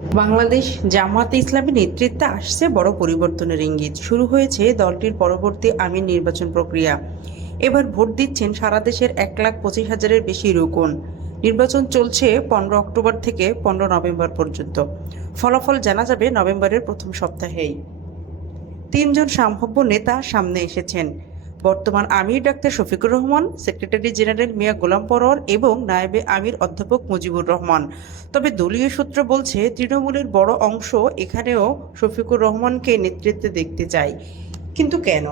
বাংলাদেশ জামাতে ইসলামী নেতৃত্বে আসছে বড় পরিবর্তনের ইঙ্গিত। শুরু হয়েছে দলটির পরবর্তী আমির নির্বাচন প্রক্রিয়া। এবার ভোট দিচ্ছেন সারা দেশের এক লাখ পঁচিশ হাজারের বেশি রুকন। নির্বাচন চলছে পনেরো অক্টোবর থেকে পনেরো নভেম্বর পর্যন্ত। ফলাফল জানা যাবে নভেম্বরের প্রথম সপ্তাহেই। তিনজন সম্ভাব্য নেতা সামনে এসেছেন। বর্তমান আমির doctor Shafiqur Rahman, secretary general Mia Golam Parwar এবং নায়েবে আমির অধ্যাপক মুজিবুর রহমান। তবে দলীয় সূত্র বলছে, তৃণমূলের বড় অংশ এখানেও শফিকুর রহমানকে নেতৃত্বে দেখতে চায়। কিন্তু কেন?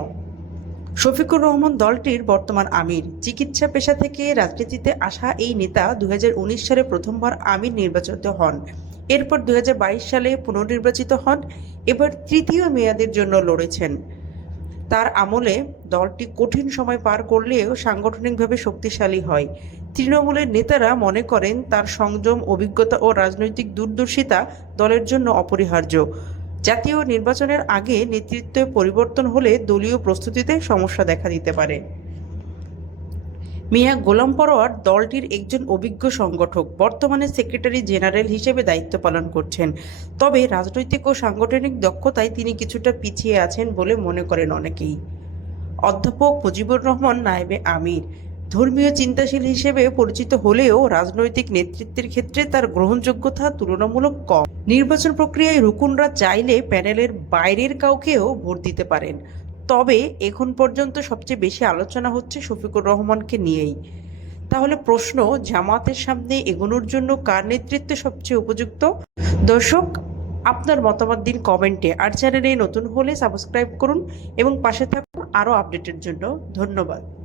শফিকুর রহমান দলটির বর্তমান আমির। চিকিৎসা পেশা থেকে রাজনীতিতে আসা এই নেতা দুই হাজার উনিশ সালে প্রথমবার আমির নির্বাচিত হন। এরপর দুই হাজার বাইশ সালে পুনর্নির্বাচিত হন। এবার তৃতীয় মেয়াদের জন্য লড়েছেন। তার আমলে দলটি কঠিন সময় পার করলেও সাংগঠনিকভাবে শক্তিশালী হয়। তৃণমূলের নেতারা মনে করেন তার সংযম, অভিজ্ঞতা ও রাজনৈতিক দূরদর্শিতা দলের জন্য অপরিহার্য। জাতীয় নির্বাচনের আগে নেতৃত্বে পরিবর্তন হলে দলীয় প্রস্তুতিতে সমস্যা দেখা দিতে পারে। মিয়া গোলাম পরোয়ার দলটির একজন অভিজ্ঞ সংগঠক, বর্তমানে সেক্রেটারি জেনারেল হিসেবে দায়িত্ব পালন করছেন। তবে রাজনৈতিক ও সাংগঠনিক দক্ষতায় তিনি কিছুটা পিছিয়ে আছেন বলে মনে করেন অনেকেই। অধ্যাপক মুজিবুর রহমান, নায়েবে আমির। ধর্মীয় চিন্তাশীল হিসেবে পরিচিত হলেও রাজনৈতিক নেতৃত্বের ক্ষেত্রে তার গ্রহণযোগ্যতা তুলনামূলক কম। নির্বাচন প্রক্রিয়ায় রুকুনরা চাইলে প্যানেলের বাইরের কাউকেও ভোট দিতে পারেন। তবে এখন পর্যন্ত সবচেয়ে বেশি আলোচনা হচ্ছে শফিকুর রহমানকে নিয়েই। তাহলে প্রশ্ন, জামাতের সামনে এগোনোর জন্য কার নেতৃত্বে সবচেয়ে উপযুক্ত? দর্শক, আপনার মতামত দিন কমেন্টে। আর চ্যানেলে নতুন হলে সাবস্ক্রাইব করুন এবং পাশে থাকুন আরও আপডেটের জন্য। ধন্যবাদ।